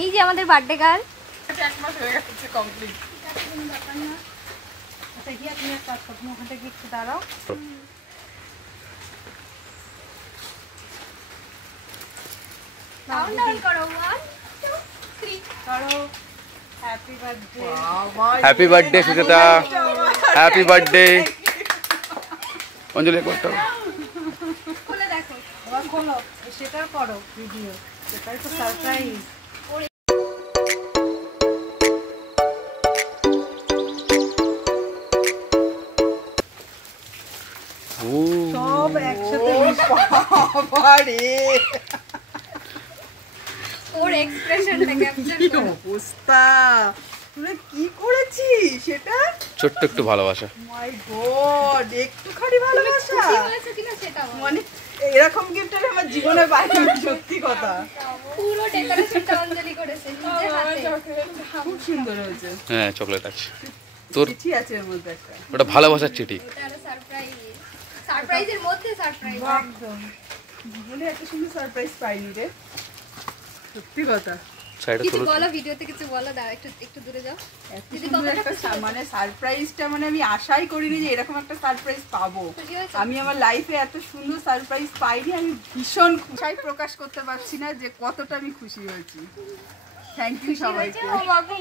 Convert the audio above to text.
এই যে আমাদের বার্থডে গার্ল। এক মাস হয়ে গেছে কমপ্লিট। আচ্ছা গিয়ে তুমি এক কাজ করো, তুমি ওখান থেকে একটু দাঁড়াও। কাউন্টডাউন করো 1 2 3 করো। Happy birthday. Happy birthday Sujata, happy birthday. অঞ্জলি করতে খুলে দেখো। আবার খোলো, সেটা করো ভিডিও, সেটাই তো সারপ্রাইজ। সব একসাথে বাবারে ওর এক্সপ্রেশনটা ক্যাপচার কি করো। অবস্থা, তুই কি করেছিস সেটা? ছোট্ট একটু ভালোবাসা। মাই গড, একটুখানি ভালোবাসা। খুশি হয়েছে কিনা সেটা বলো। মানে এরকম গিফট আমি আমার জীবনে পাইনি, সত্যি কথা। পুরো ডেকোরেশনটা অঞ্জলি করেছে নিজে হাতে। খুব সুন্দর হয়েছে। হ্যাঁ চকলেট আছে তোর, চিঠি আছে এর মধ্যে একটা। ওটা ভালোবাসার চিঠি। এটা আরো সারপ্রাইজ, সারপ্রাইজের মধ্যে সারপ্রাইজ। একদম জীবনে এত সুন্দর সারপ্রাইজ পাইনি রে, সত্যি কথা। সাইডে কিছু তোর বলো, ভিডিওতে কিছু বলো, দাঁড়া একটু একটু দূরে যাও। এত দিদি সুন্দর কতটা একটা খুশি হয়েছে? মানে সারপ্রাইজটা মানে আমি আশাই করিনি যে এরকম একটা সারপ্রাইজ পাবো। খুশি হয়েছে? আমি আমার লাইফে এত সুন্দর সারপ্রাইজ পাইনি, আমি ভীষণ খুশি, প্রকাশ করতে পারছি না যে কতটা আমি খুশি হয়েছি। থ্যাংক ইউ সবাইকে। ও বাবু